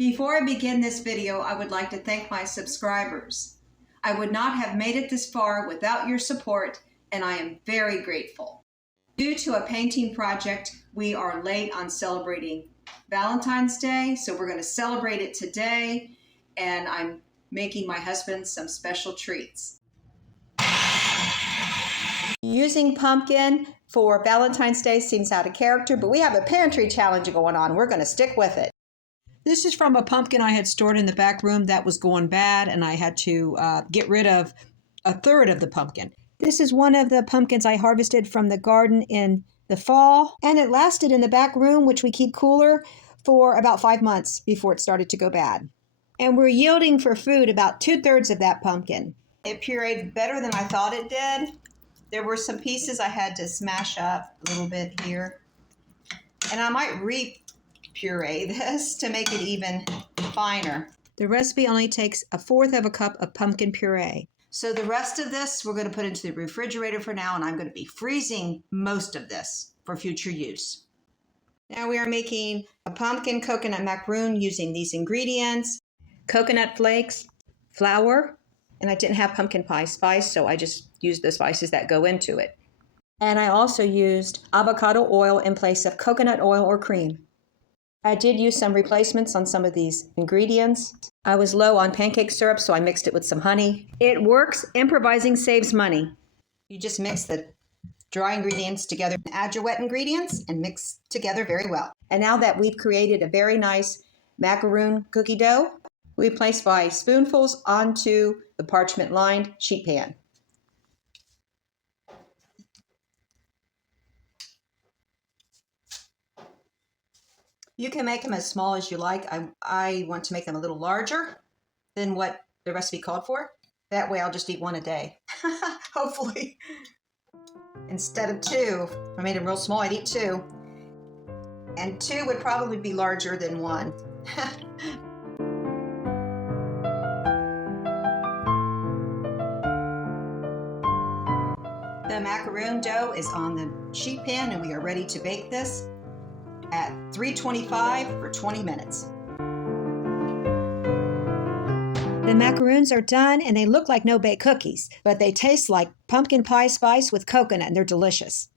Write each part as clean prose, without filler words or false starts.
Before I begin this video, I would like to thank my subscribers. I would not have made it this far without your support, and I am very grateful. Due to a painting project, we are late on celebrating Valentine's Day, so we're going to celebrate it today, and I'm making my husband some special treats. Using pumpkin for Valentine's Day seems out of character, but we have a pantry challenge going on. We're going to stick with it. This is from a pumpkin I had stored in the back room that was going bad, and I had to get rid of a third of the pumpkin. This is one of the pumpkins I harvested from the garden in the fall, and it lasted in the back room, which we keep cooler, for about 5 months before it started to go bad. And we're yielding for food about 2/3 of that pumpkin. It pureed better than I thought it did. There were some pieces I had to smash up a little bit here, and I might re-puree this to make it even finer. The recipe only takes 1/4 of a cup of pumpkin puree. So the rest of this we're going to put into the refrigerator for now, and I'm going to be freezing most of this for future use. Now we are making a pumpkin coconut macaroon using these ingredients: coconut flakes, flour, and I didn't have pumpkin pie spice, so I just used the spices that go into it. And I also used avocado oil in place of coconut oil or cream. I did use some replacements on some of these ingredients. I was low on pancake syrup, so I mixed it with some honey. It works. Improvising saves money. You just mix the dry ingredients together, add your wet ingredients, and mix together very well. And now that we've created a very nice macaroon cookie dough, we place by spoonfuls onto the parchment-lined sheet pan. You can make them as small as you like. I want to make them a little larger than what the recipe called for. That way I'll just eat one a day, hopefully. Instead of 2, if I made them real small, I'd eat 2. And 2 would probably be larger than 1. The macaroon dough is on the sheet pan, and we are ready to bake this at 325 for 20 minutes. The macaroons are done, and they look like no-bake cookies, but they taste like pumpkin pie spice with coconut, and they're delicious.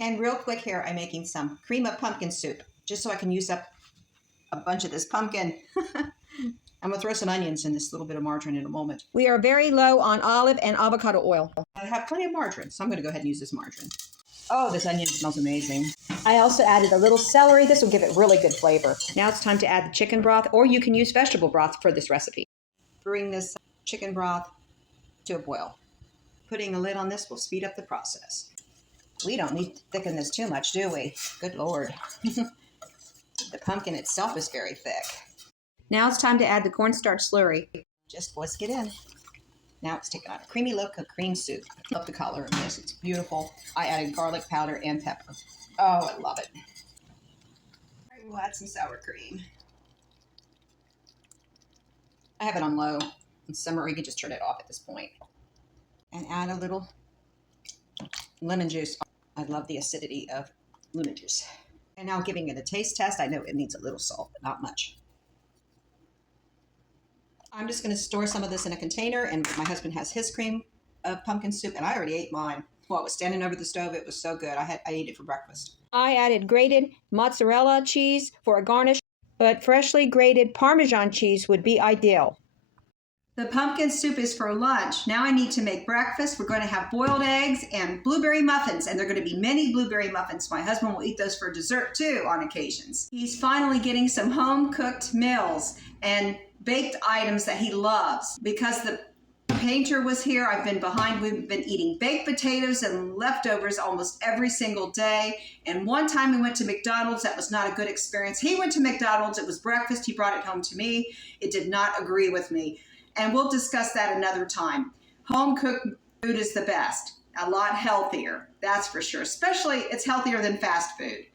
And real quick here, I'm making some cream of pumpkin soup, just so I can use up a bunch of this pumpkin. I'm going to throw some onions in this little bit of margarine in a moment. We are very low on olive and avocado oil. I have plenty of margarine, so I'm going to go ahead and use this margarine. Oh, this onion smells amazing. I also added a little celery. This will give it really good flavor. Now it's time to add the chicken broth, or you can use vegetable broth for this recipe. Bring this chicken broth to a boil. Putting a lid on this will speed up the process. We don't need to thicken this too much, do we? Good Lord. The pumpkin itself is very thick. Now it's time to add the cornstarch slurry. Just whisk it in. Now it's taken on a creamy look of cream soup. I love the color of this. It's beautiful. I added garlic powder and pepper. Oh, I love it. All right, we'll add some sour cream. I have it on low and simmer. You can just turn it off at this point. And add a little lemon juice. I love the acidity of lemon juice. And now giving it a taste test. I know it needs a little salt, but not much. I'm just going to store some of this in a container, and my husband has his cream of pumpkin soup, and I already ate mine. Well, it was standing over the stove. It was so good. I ate it for breakfast. I added grated mozzarella cheese for a garnish, but freshly grated Parmesan cheese would be ideal. The pumpkin soup is for lunch. Now I need to make breakfast. We're going to have boiled eggs and blueberry muffins, and there are going to be many blueberry muffins. My husband will eat those for dessert too on occasions. He's finally getting some home-cooked meals and baked items that he loves. Because the painter was here, I've been behind. We've been eating baked potatoes and leftovers almost every single day. And one time we went to McDonald's. That was not a good experience. He went to McDonald's. It was breakfast. He brought it home to me. It did not agree with me. And we'll discuss that another time. Home-cooked food is the best. A lot healthier, that's for sure. Especially, it's healthier than fast food.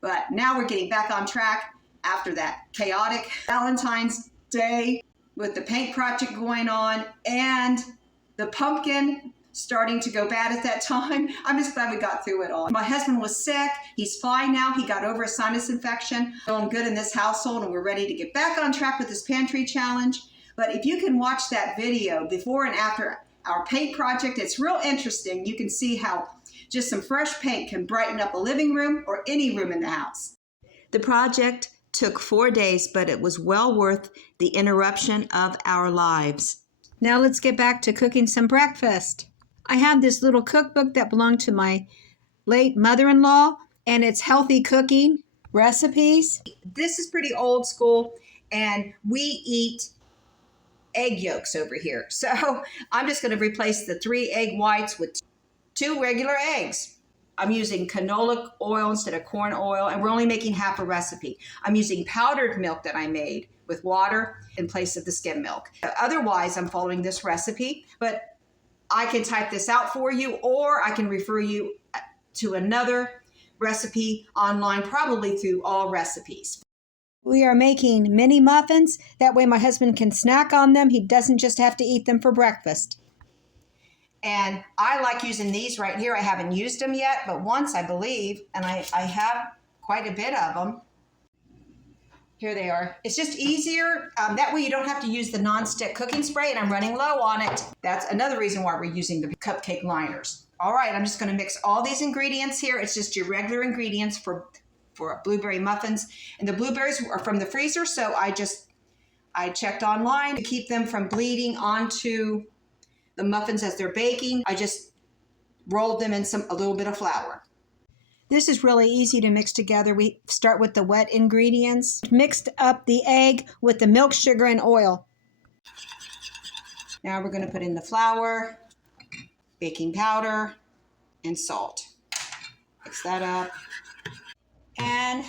But now we're getting back on track after that chaotic Valentine's Day with the paint project going on and the pumpkin starting to go bad at that time. I'm just glad we got through it all. My husband was sick. He's fine now. He got over a sinus infection. Going good in this household, and we're ready to get back on track with this pantry challenge. But if you can watch that video before and after our paint project, it's real interesting. You can see how just some fresh paint can brighten up a living room or any room in the house. The project took 4 days, but it was well worth the interruption of our lives. Now let's get back to cooking some breakfast. I have this little cookbook that belonged to my late mother-in-law, and it's healthy cooking recipes. This is pretty old school, and we eat egg yolks over here. So I'm just going to replace the 3 egg whites with 2 regular eggs. I'm using canola oil instead of corn oil, and we're only making half a recipe. I'm using powdered milk that I made with water in place of the skim milk. Otherwise, I'm following this recipe, but I can type this out for you, or I can refer you to another recipe online, probably through All Recipes. We are making mini muffins. That way my husband can snack on them. He doesn't just have to eat them for breakfast. And I like using these right here. I haven't used them yet, but once I believe, and I have quite a bit of them. Here they are. It's just easier. That way you don't have to use the non-stick cooking spray, and I'm running low on it. That's another reason why we're using the cupcake liners. All right, I'm just going to mix all these ingredients here. It's just your regular ingredients for blueberry muffins. And the blueberries are from the freezer, so I checked online to keep them from bleeding onto the muffins as they're baking. I just rolled them in a little bit of flour. This is really easy to mix together. We start with the wet ingredients. Mixed up the egg with the milk, sugar, and oil. Now we're going to put in the flour, baking powder, and salt. Mix that up and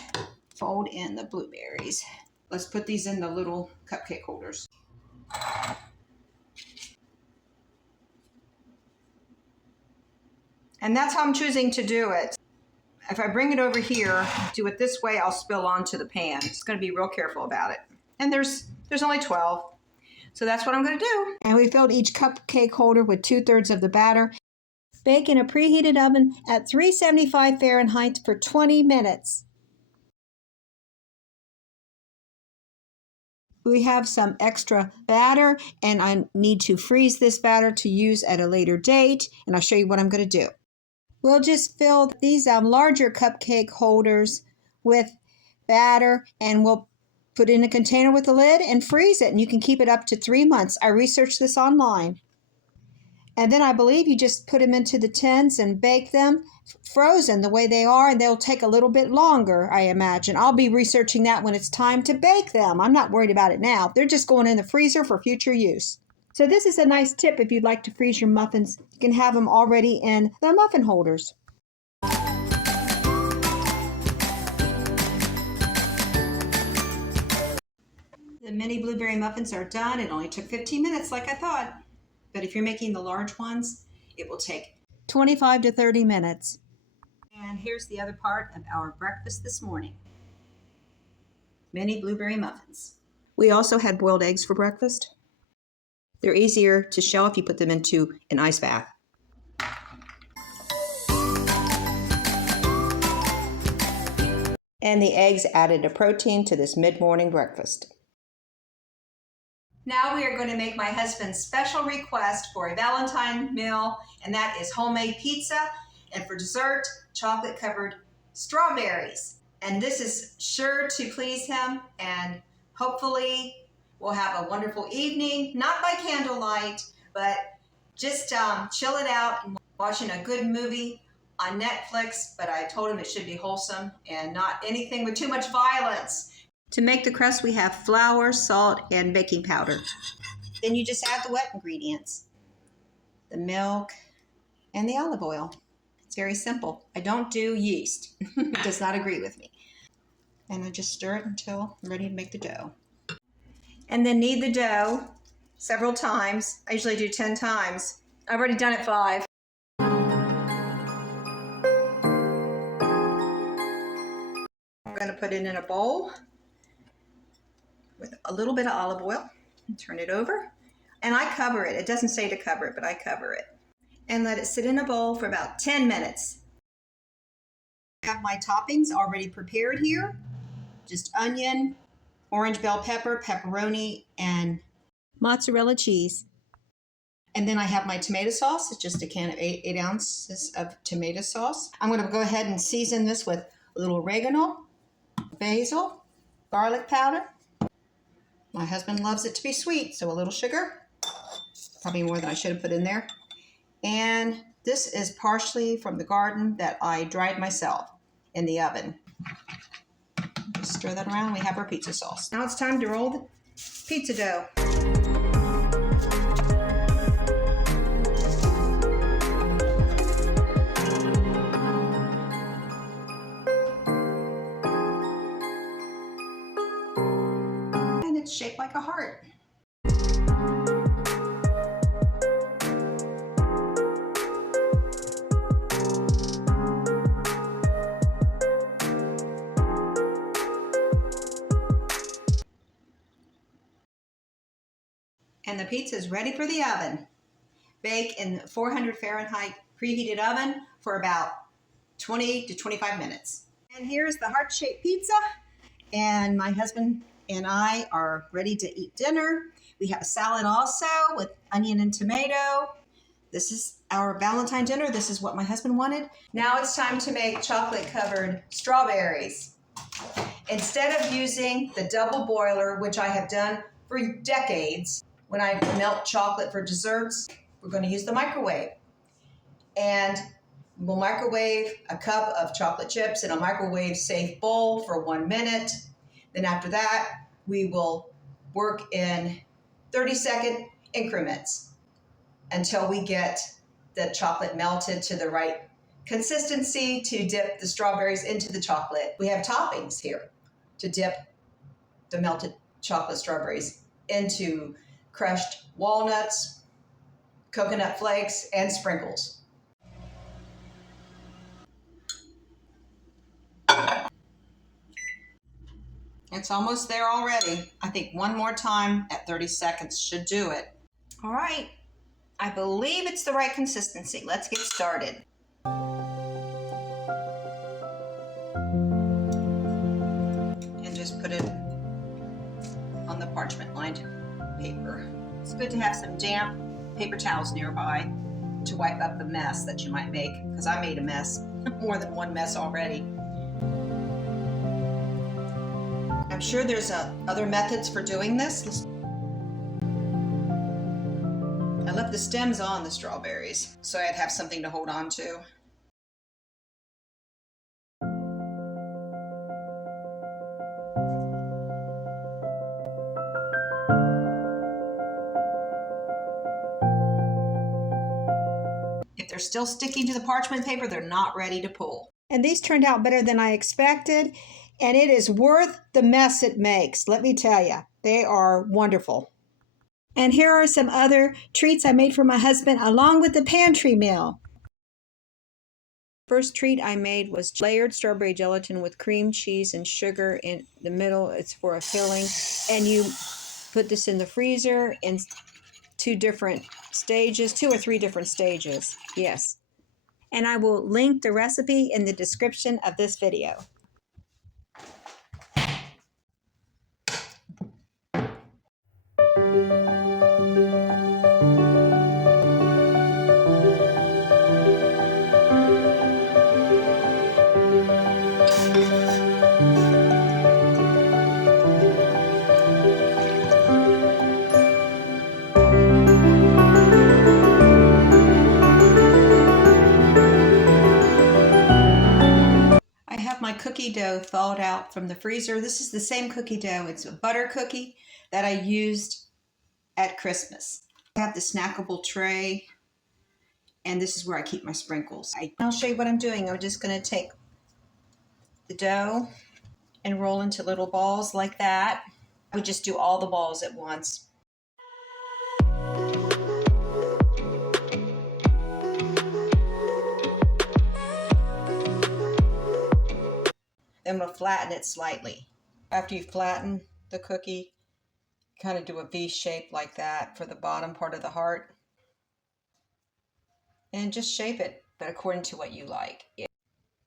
fold in the blueberries. Let's put these in the little cupcake holders. And that's how I'm choosing to do it. If I bring it over here, do it this way, I'll spill onto the pan. It's going to be real careful about it. And there's only 12. So that's what I'm going to do. And we filled each cupcake holder with 2/3 of the batter. Bake in a preheated oven at 375 Fahrenheit for 20 minutes. We have some extra batter, and I need to freeze this batter to use at a later date. And I'll show you what I'm going to do. We'll just fill these larger cupcake holders with batter, and we'll put it in a container with a lid and freeze it. And you can keep it up to 3 months. I researched this online. And then I believe you just put them into the tins and bake them frozen the way they are, and they'll take a little bit longer, I imagine. I'll be researching that when it's time to bake them. I'm not worried about it now. They're just going in the freezer for future use. So this is a nice tip if you'd like to freeze your muffins. You can have them already in the muffin holders. The mini blueberry muffins are done. It only took 15 minutes like I thought. But if you're making the large ones, it will take 25 to 30 minutes. And here's the other part of our breakfast this morning. Mini blueberry muffins. We also had boiled eggs for breakfast. They're easier to shell if you put them into an ice bath. And the eggs added a protein to this mid-morning breakfast. Now we are going to make my husband's special request for a Valentine meal, and that is homemade pizza, and for dessert, chocolate-covered strawberries. And this is sure to please him, and hopefully we'll have a wonderful evening, not by candlelight, but just chill it out and watching a good movie on Netflix. But I told him it should be wholesome and not anything with too much violence. To make the crust, we have flour, salt, and baking powder. Then you just add the wet ingredients, the milk, and the olive oil. It's very simple. I don't do yeast. It does not agree with me. And I just stir it until I'm ready to make the dough. And then knead the dough several times. I usually do 10 times. I've already done it 5. I'm going to put it in a bowl with a little bit of olive oil and turn it over. And I cover it. It doesn't say to cover it, but I cover it. and let it sit in a bowl for about 10 minutes. I have my toppings already prepared here. Just onion, orange bell pepper, pepperoni, and mozzarella cheese. And then I have my tomato sauce. It's just a can of 8 ounces of tomato sauce. I'm going to go ahead and season this with a little oregano, basil, garlic powder. My husband loves it to be sweet, so a little sugar. Probably more than I should have put in there. And this is parsley from the garden that I dried myself in the oven. Just stir that around. We have our pizza sauce. Now it's time to roll the pizza dough. And it's shaped like a heart. And the pizza is ready for the oven. Bake in 400 Fahrenheit preheated oven for about 20 to 25 minutes. And here's the heart-shaped pizza. And my husband and I are ready to eat dinner. We have a salad also with onion and tomato. This is our Valentine dinner. This is what my husband wanted. Now it's time to make chocolate-covered strawberries. Instead of using the double boiler, which I have done for decades, when I melt chocolate for desserts, we're going to use the microwave. And we'll microwave a cup of chocolate chips in a microwave-safe bowl for 1 minute. Then after that, we will work in 30-second increments until we get the chocolate melted to the right consistency to dip the strawberries into the chocolate. We have toppings here to dip the melted chocolate strawberries into crushed walnuts, coconut flakes, and sprinkles. It's almost there already. I think one more time at 30 seconds should do it. All right, I believe it's the right consistency. Let's get started. And just put it on the parchment lined paper. It's good to have some damp paper towels nearby to wipe up the mess that you might make, because I made a mess, more than one mess already. I'm sure there's other methods for doing this. I left the stems on the strawberries, so I'd have something to hold on to. If they're still sticking to the parchment paper, they're not ready to pull. And these turned out better than I expected, and it is worth the mess it makes. Let me tell you, they are wonderful. And here are some other treats I made for my husband along with the pantry meal. First treat I made was layered strawberry gelatin with cream cheese and sugar in the middle. It's for a filling. And you put this in the freezer in 2 or 3 different stages. Yes. And I will link the recipe in the description of this video. My cookie dough thawed out from the freezer. This is the same cookie dough. It's a butter cookie that I used at Christmas. I have the snackable tray, and this is where I keep my sprinkles. I'll show you what I'm doing. I'm just going to take the dough and roll into little balls like that. We just do all the balls at once. Then we'll flatten it slightly. After you flatten the cookie, kind of do a V shape like that for the bottom part of the heart. and just shape it, but according to what you like.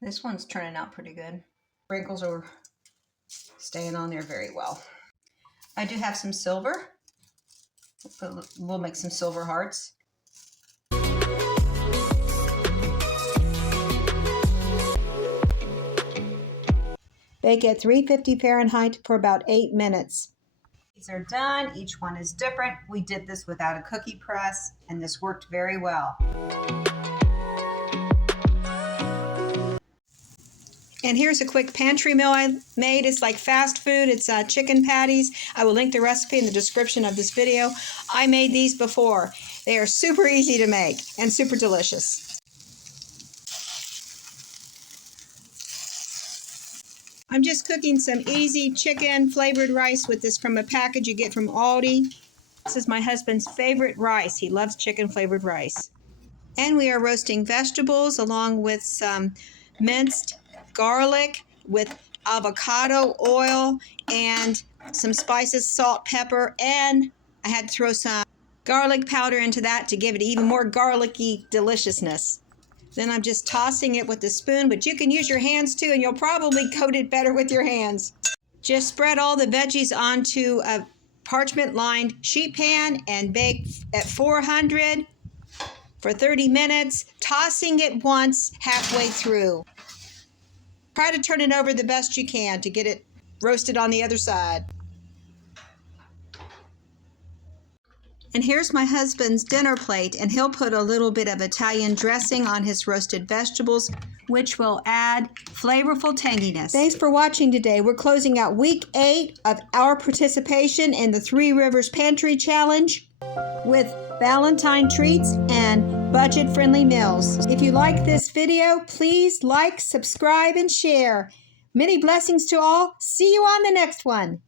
This one's turning out pretty good. Wrinkles are staying on there very well. I do have some silver. We'll make some silver hearts. Bake at 350 Fahrenheit for about 8 minutes. These are done. Each one is different. We did this without a cookie press, and this worked very well. And here's a quick pantry meal I made. It's like fast food. It's chicken patties. I will link the recipe in the description of this video. I made these before. They are super easy to make and super delicious. I'm just cooking some easy chicken flavored rice with this from a package you get from Aldi. This is my husband's favorite rice. He loves chicken flavored rice. And we are roasting vegetables along with some minced garlic with avocado oil and some spices, salt, pepper, and I had to throw some garlic powder into that to give it even more garlicky deliciousness. Then I'm just tossing it with a spoon, but you can use your hands too, and you'll probably coat it better with your hands. Just spread all the veggies onto a parchment-lined sheet pan and bake at 400 for 30 minutes, tossing it once halfway through. Try to turn it over the best you can to get it roasted on the other side. And here's my husband's dinner plate, and he'll put a little bit of Italian dressing on his roasted vegetables, which will add flavorful tanginess. Thanks for watching today. We're closing out week 8 of our participation in the Three Rivers Pantry Challenge with Valentine treats and budget-friendly meals. If you like this video, please like, subscribe, and share. Many blessings to all. See you on the next one.